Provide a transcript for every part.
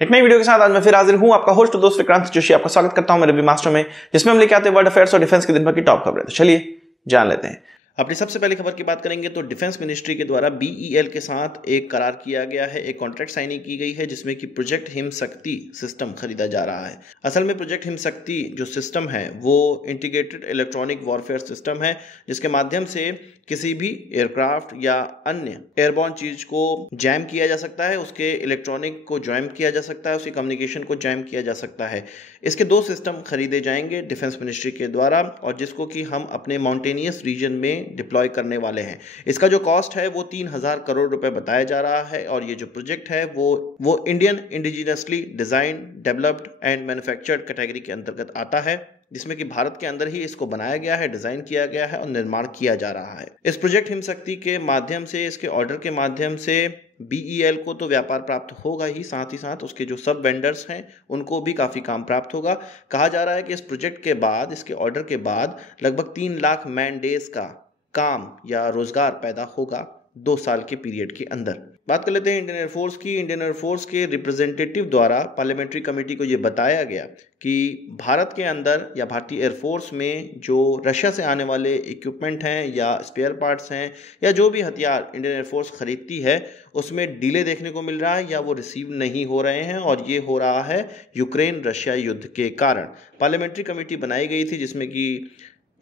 एक नई वीडियो के साथ आज मैं फिर हाजिर हूं, आपका होस्ट और दोस्त विक्रांत जोशी। आपका स्वागत करता हूं मेरे भी मास्टर में, जिसमें हम लेके आते हैं वर्ल्ड अफेयर्स और डिफेंस की दिन भर की टॉप खबरें। तो चलिए जान लेते हैं। अपनी सबसे पहली खबर की बात करेंगे तो डिफेंस मिनिस्ट्री के द्वारा बीईएल के साथ एक करार किया गया है, एक कॉन्ट्रैक्ट साइनिंग की गई है जिसमें कि प्रोजेक्ट हिमशक्ति सिस्टम खरीदा जा रहा है। असल में प्रोजेक्ट हिमशक्ति जो सिस्टम है वो इंटीग्रेटेड इलेक्ट्रॉनिक वॉरफेयर सिस्टम है, जिसके माध्यम से किसी भी एयरक्राफ्ट या अन्य एयरबॉर्न चीज को जैम किया जा सकता है, उसके इलेक्ट्रॉनिक को जैम किया जा सकता है, उसकी कम्युनिकेशन को जैम किया जा सकता है। इसके दो सिस्टम खरीदे जाएंगे डिफेंस मिनिस्ट्री के द्वारा, और जिसको कि हम अपने माउंटेनियस रीजन में डिप्लॉय करने वाले हैं। इसका जो कॉस्ट है वो 3000 करोड़ रुपए बताया जा रहा है, और ये जो प्रोजेक्ट है वो Indian indigenously design, developed and manufactured category के अंतर्गत आता है, जिसमें कि भारत के अंदर ही इसको बनाया गया है, डिजाइन किया गया है और निर्माण किया जा रहा है। इस प्रोजेक्ट हिमशक्ति के माध्यम से, इसके ऑर्डर के माध्यम से बीईएल को तो व्यापार प्राप्त होगा ही, साथ ही साथ उसके जो सब वेंडर्स हैं उनको भी काफी काम प्राप्त होगा। कहा जा रहा है कि इस प्रोजेक्ट के बाद, इसके ऑर्डर के बाद लगभग 3 लाख मैन डेज का काम या रोजगार पैदा होगा 2 साल के पीरियड के अंदर। बात कर लेते हैं इंडियन एयरफोर्स की। इंडियन एयरफोर्स के रिप्रेजेंटेटिव द्वारा पार्लियामेंट्री कमेटी को यह बताया गया कि भारत के अंदर या भारतीय एयरफोर्स में जो रशिया से आने वाले इक्विपमेंट हैं या स्पेयर पार्ट्स हैं या जो भी हथियार इंडियन एयरफोर्स खरीदती है, उसमें डिले देखने को मिल रहा है या वो रिसीव नहीं हो रहे हैं, और ये हो रहा है यूक्रेन रशिया युद्ध के कारण। पार्लियामेंट्री कमेटी बनाई गई थी जिसमें कि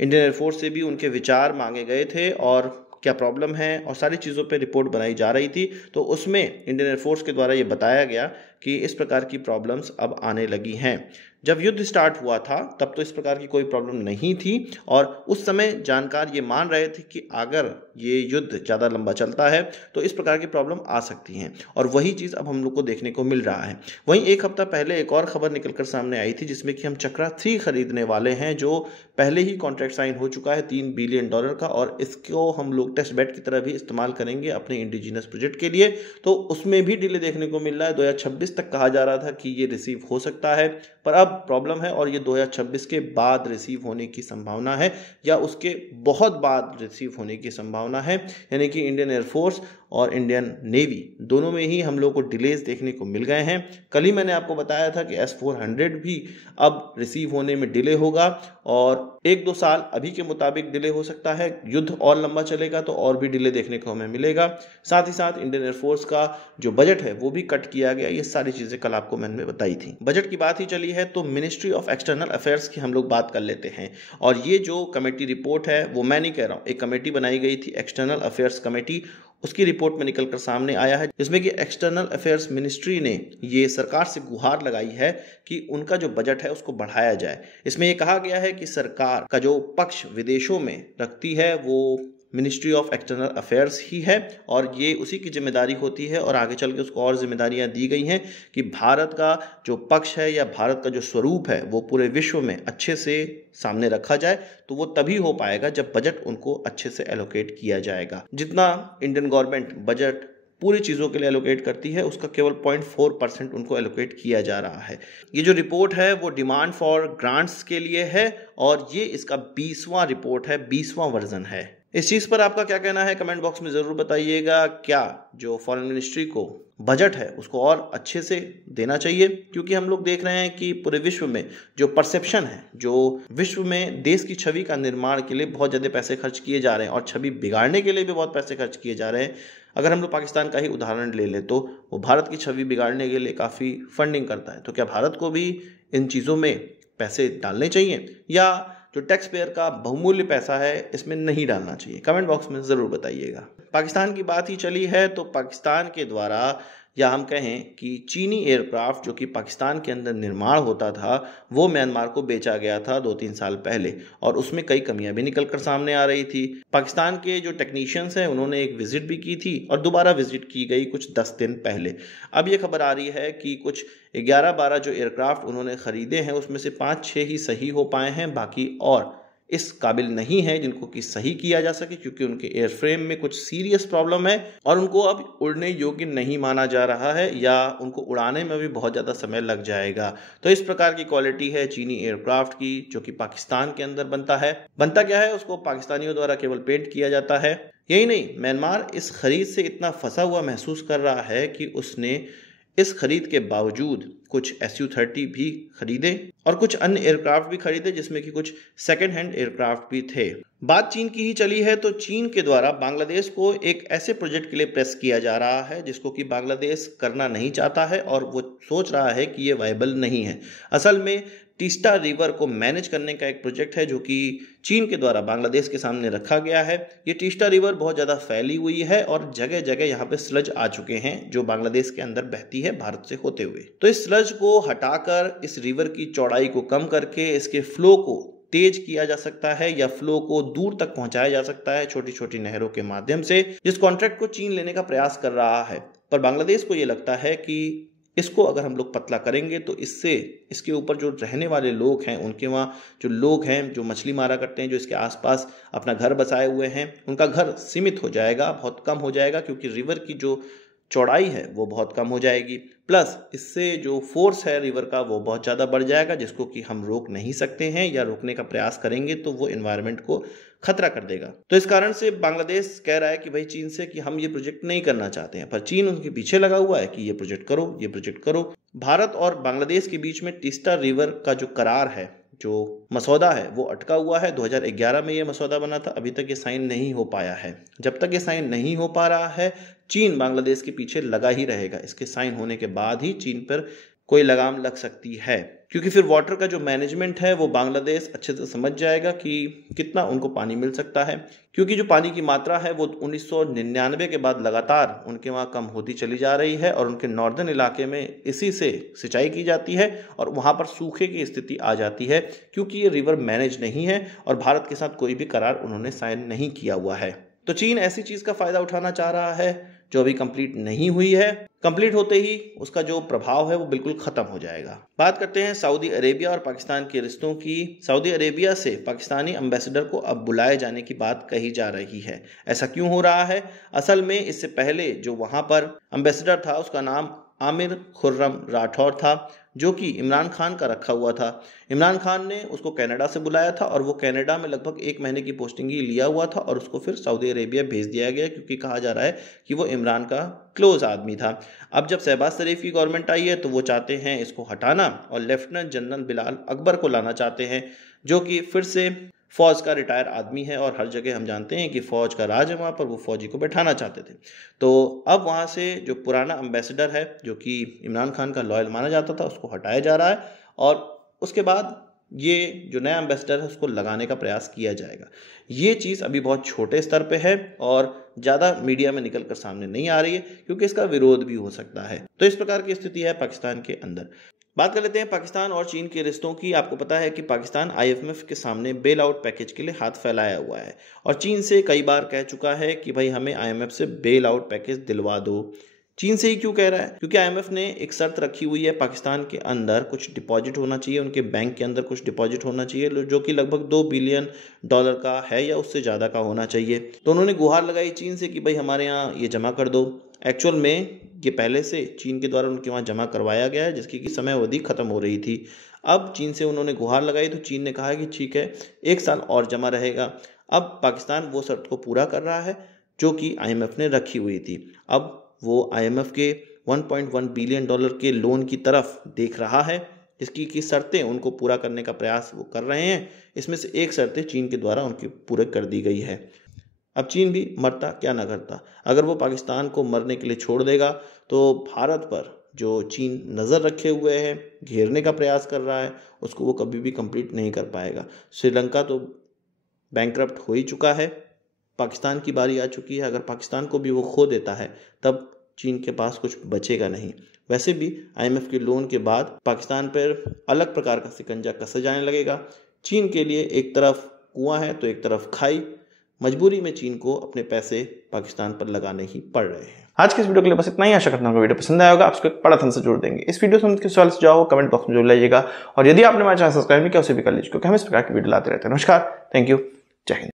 इंडियन एयरफोर्स से भी उनके विचार मांगे गए थे और क्या प्रॉब्लम है और सारी चीज़ों पे रिपोर्ट बनाई जा रही थी। तो उसमें इंडियन एयरफोर्स के द्वारा ये बताया गया कि इस प्रकार की प्रॉब्लम्स अब आने लगी हैं। जब युद्ध स्टार्ट हुआ था तब तो इस प्रकार की कोई प्रॉब्लम नहीं थी, और उस समय जानकार ये मान रहे थे कि अगर ये युद्ध ज़्यादा लंबा चलता है तो इस प्रकार की प्रॉब्लम आ सकती हैं, और वही चीज़ अब हम लोग को देखने को मिल रहा है। वहीं एक हफ्ता पहले एक और खबर निकलकर सामने आई थी जिसमें कि हम चक्रा 3 खरीदने वाले हैं, जो पहले ही कॉन्ट्रैक्ट साइन हो चुका है $3 बिलियन का, और इसको हम लोग टेस्ट बेड की तरह भी इस्तेमाल करेंगे अपने इंडिजिनस प्रोजेक्ट के लिए। तो उसमें भी डिले देखने को मिल रहा है। 2026 तक कहा जा रहा था कि ये रिसीव हो सकता है, पर अब प्रॉब्लम है और ये 2026 के बाद रिसीव होने की संभावना है या उसके बहुत बाद रिसीव होने की संभावना है। यानी कि इंडियन एयरफोर्स और इंडियन नेवी दोनों में ही हम लोग को डिलेज देखने को मिल गए हैं। कल ही मैंने आपको बताया था कि S-400 भी अब रिसीव होने में डिले होगा, और 1-2 साल अभी के मुताबिक डिले हो सकता है। युद्ध और लंबा चलेगा तो और भी डिले देखने को हमें मिलेगा। साथ ही साथ इंडियन एयरफोर्स का जो बजट है वो भी कट किया गया। ये सारी चीजें कल आपको मैंने बताई थी। बजट की बात ही चली है तो मिनिस्ट्री ऑफ एक्सटर्नल अफेयर्स की हम लोग बात कर लेते हैं। और ये जो कमेटी रिपोर्ट है वो मैं नहीं कह रहा हूँ, एक कमेटी बनाई गई थी एक्सटर्नल अफेयर्स कमेटी, उसकी रिपोर्ट में निकलकर सामने आया है जिसमें कि एक्सटर्नल अफेयर्स मिनिस्ट्री ने ये सरकार से गुहार लगाई है कि उनका जो बजट है उसको बढ़ाया जाए। इसमें यह कहा गया है कि सरकार का जो पक्ष विदेशों में रखती है वो मिनिस्ट्री ऑफ एक्सटर्नल अफेयर्स ही है, और ये उसी की जिम्मेदारी होती है, और आगे चल के उसको और जिम्मेदारियां दी गई हैं कि भारत का जो पक्ष है या भारत का जो स्वरूप है वो पूरे विश्व में अच्छे से सामने रखा जाए। तो वो तभी हो पाएगा जब बजट उनको अच्छे से एलोकेट किया जाएगा। जितना इंडियन गवर्नमेंट बजट पूरी चीज़ों के लिए एलोकेट करती है उसका केवल 0.4% उनको एलोकेट किया जा रहा है। ये जो रिपोर्ट है वो डिमांड फॉर ग्रांट्स के लिए है, और ये इसका 20वां रिपोर्ट है, 20वां वर्जन है। इस चीज़ पर आपका क्या कहना है कमेंट बॉक्स में ज़रूर बताइएगा। क्या जो फॉरेन मिनिस्ट्री को बजट है उसको और अच्छे से देना चाहिए, क्योंकि हम लोग देख रहे हैं कि पूरे विश्व में जो परसेप्शन है, जो विश्व में देश की छवि का निर्माण के लिए बहुत ज़्यादा पैसे खर्च किए जा रहे हैं, और छवि बिगाड़ने के लिए भी बहुत पैसे खर्च किए जा रहे हैं। अगर हम लोग पाकिस्तान का ही उदाहरण ले लें तो वो भारत की छवि बिगाड़ने के लिए काफ़ी फंडिंग करता है। तो क्या भारत को भी इन चीज़ों में पैसे डालने चाहिए, या जो टैक्स पेयर का बहुमूल्य पैसा है इसमें नहीं डालना चाहिए? कमेंट बॉक्स में ज़रूर बताइएगा। पाकिस्तान की बात ही चली है तो पाकिस्तान के द्वारा, या हम कहें कि चीनी एयरक्राफ्ट जो कि पाकिस्तान के अंदर निर्माण होता था वो म्यांमार को बेचा गया था 2-3 साल पहले, और उसमें कई कमियां भी निकलकर सामने आ रही थी। पाकिस्तान के जो टेक्नीशियंस हैं उन्होंने एक विजिट भी की थी और दोबारा विजिट की गई कुछ 10 दिन पहले। अब ये खबर आ रही है कि कुछ 11-12 जो एयरक्राफ्ट उन्होंने खरीदे हैं उसमें से 5-6 ही सही हो पाए हैं, बाकी और इस काबिल नहीं है जिनको कि सही किया जा सके, क्योंकि उनके एयरफ्रेम में कुछ सीरियस प्रॉब्लम है और उनको अब उड़ने योग्य नहीं माना जा रहा है, या उनको उड़ाने में भी बहुत ज़्यादा समय लग जाएगा। तो इस प्रकार की क्वालिटी है चीनी एयरक्राफ्ट की जो कि पाकिस्तान के अंदर बनता है। बनता क्या है, उसको पाकिस्तानियों द्वारा केवल पेंट किया जाता है। यही नहीं, म्यांमार इस खरीद से इतना फंसा हुआ महसूस कर रहा है कि उसने इस खरीद के बावजूद कुछ Su-30 भी खरीदे और कुछ अन्य एयरक्राफ्ट भी खरीदे, जिसमें कि कुछ सेकेंड हैंड एयरक्राफ्ट भी थे। बात चीन की ही चली है तो चीन के द्वारा बांग्लादेश को एक ऐसे प्रोजेक्ट के लिए प्रेस किया जा रहा है जिसको कि बांग्लादेश करना नहीं चाहता है और वो सोच रहा है कि ये वायबल नहीं है। असल में तीस्ता रिवर को मैनेज करने का एक प्रोजेक्ट है जो कि चीन के द्वारा बांग्लादेश के सामने रखा गया है। ये तीस्ता रिवर बहुत ज़्यादा फैली हुई है और जगह जगह यहाँ पे स्लज आ चुके हैं जो बांग्लादेश के अंदर बहती है भारत से होते हुए। तो इस स्लज को हटाकर इस रिवर की चौड़ाई को कम करके इसके फ्लो को तेज किया जा सकता है या फ्लो को दूर तक पहुंचाया जा सकता है छोटी छोटी नहरों के माध्यम से, जिस कॉन्ट्रैक्ट को चीन लेने का प्रयास कर रहा है। पर बांग्लादेश को ये लगता है कि इसको अगर हम लोग पतला करेंगे तो इससे इसके ऊपर जो रहने वाले लोग हैं, उनके वहाँ जो लोग हैं जो मछली मारा करते हैं, जो इसके आसपास अपना घर बसाए हुए हैं, उनका घर सीमित हो जाएगा, बहुत कम हो जाएगा, क्योंकि रिवर की जो चौड़ाई है वो बहुत कम हो जाएगी। प्लस इससे जो फोर्स है रिवर का वो बहुत ज़्यादा बढ़ जाएगा, जिसको कि हम रोक नहीं सकते हैं या रोकने का प्रयास करेंगे तो वो एनवायरनमेंट को खतरा कर देगा। तो इस कारण से बांग्लादेश कह रहा है कि भाई चीन से कि हम ये प्रोजेक्ट नहीं करना चाहते हैं, पर चीन उनके पीछे लगा हुआ है कि ये प्रोजेक्ट करो, ये प्रोजेक्ट करो। भारत और बांग्लादेश के बीच में तीस्ता रिवर का जो करार है, जो मसौदा है, वो अटका हुआ है। 2011 में ये मसौदा बना था, अभी तक ये साइन नहीं हो पाया है। जब तक ये साइन नहीं हो पा रहा है चीन बांग्लादेश के पीछे लगा ही रहेगा। इसके साइन होने के बाद ही चीन पर कोई लगाम लग सकती है, क्योंकि फिर वाटर का जो मैनेजमेंट है वो बांग्लादेश अच्छे से समझ जाएगा कि कितना उनको पानी मिल सकता है, क्योंकि जो पानी की मात्रा है वो 1999 के बाद लगातार उनके वहाँ कम होती चली जा रही है और उनके नॉर्दर्न इलाके में इसी से सिंचाई की जाती है और वहाँ पर सूखे की स्थिति आ जाती है, क्योंकि ये रिवर मैनेज नहीं है और भारत के साथ कोई भी करार उन्होंने साइन नहीं किया हुआ है। तो चीन ऐसी चीज का फायदा उठाना चाह रहा है जो अभी कंप्लीट नहीं हुई है। कंप्लीट होते ही उसका जो प्रभाव है वो बिल्कुल खत्म हो जाएगा। बात करते हैं सऊदी अरेबिया और पाकिस्तान के रिश्तों की। सऊदी अरेबिया से पाकिस्तानी एम्बेसडर को अब बुलाए जाने की बात कही जा रही है। ऐसा क्यों हो रहा है? असल में इससे पहले जो वहां पर एम्बेसडर था उसका नाम आमिर खुर्रम राठौर था, जो कि इमरान खान का रखा हुआ था। इमरान खान ने उसको कनाडा से बुलाया था और वो कनाडा में लगभग 1 महीने की पोस्टिंग ही लिया हुआ था और उसको फिर सऊदी अरेबिया भेज दिया गया, क्योंकि कहा जा रहा है कि वो इमरान का क्लोज आदमी था। अब जब शहबाज शरीफ की गवर्नमेंट आई है तो वो चाहते हैं इसको हटाना और लेफ्टिनेंट जनरल बिलाल अकबर को लाना चाहते हैं, जो कि फिर से फौज का रिटायर आदमी है और हर जगह हम जानते हैं कि फौज का राज है वहाँ पर, वो फौजी को बैठाना चाहते थे। तो अब वहाँ से जो पुराना एम्बेसडर है जो कि इमरान खान का लॉयल माना जाता था उसको हटाया जा रहा है और उसके बाद ये जो नया एम्बेसडर है उसको लगाने का प्रयास किया जाएगा। ये चीज़ अभी बहुत छोटे स्तर पे है और ज़्यादा मीडिया में निकल कर सामने नहीं आ रही है, क्योंकि इसका विरोध भी हो सकता है। तो इस प्रकार की स्थिति है पाकिस्तान के अंदर। बात कर लेते हैं पाकिस्तान और चीन के रिश्तों की। आपको पता है कि पाकिस्तान IMF के सामने बेल आउट पैकेज के लिए हाथ फैलाया हुआ है और चीन से कई बार कह चुका है कि भाई हमें IMF से बेल आउट पैकेज दिलवा दो। चीन से ही क्यों कह रहा है? क्योंकि IMF ने एक शर्त रखी हुई है, पाकिस्तान के अंदर कुछ डिपॉजिट होना चाहिए, उनके बैंक के अंदर कुछ डिपॉजिट होना चाहिए जो कि लगभग $2 बिलियन का है या उससे ज़्यादा का होना चाहिए। तो उन्होंने गुहार लगाई चीन से कि भाई हमारे यहाँ ये जमा कर दो। एक्चुअल में ये पहले से चीन के द्वारा उनके वहाँ जमा करवाया गया है, जिसकी कि समय अवधि खत्म हो रही थी। अब चीन से उन्होंने गुहार लगाई तो चीन ने कहा कि ठीक है 1 साल और जमा रहेगा। अब पाकिस्तान वो शर्त को पूरा कर रहा है जो कि IMF ने रखी हुई थी। अब वो IMF के $1.1 बिलियन के लोन की तरफ देख रहा है, जिसकी की शर्तें उनको पूरा करने का प्रयास वो कर रहे हैं। इसमें से एक शर्तें चीन के द्वारा उनकी पूरे कर दी गई है। अब चीन भी मरता क्या ना करता, अगर वो पाकिस्तान को मरने के लिए छोड़ देगा तो भारत पर जो चीन नज़र रखे हुए है, घेरने का प्रयास कर रहा है, उसको वो कभी भी कंप्लीट नहीं कर पाएगा। श्रीलंका तो बैंकरप्ट हो ही चुका है, पाकिस्तान की बारी आ चुकी है। अगर पाकिस्तान को भी वो खो देता है तब चीन के पास कुछ बचेगा नहीं। वैसे भी IMF के लोन के बाद पाकिस्तान पर अलग प्रकार का शिकंजा कसा जाने लगेगा। चीन के लिए एक तरफ कुआं है तो एक तरफ खाई, मजबूरी में चीन को अपने पैसे पाकिस्तान पर लगाने ही पड़ रहे हैं। आज के इस वीडियो के लिए बस इतना ही। आशा करता हूँ वीडियो पसंद आया होगा। आपको एक बड़ा थम्स अप जरूर देंगे। इस वीडियो से मुझे सवाल सुझाव कमेंट बॉक्स में जरूर लाइएगा और यदि आपने हमारा चैनल सब्सक्राइब नहीं किया उसे भी कर लीजिए, क्योंकि हम इस प्रकार की वीडियो लाते रहते हैं। नमस्कार, थैंक यू, जय हिंद।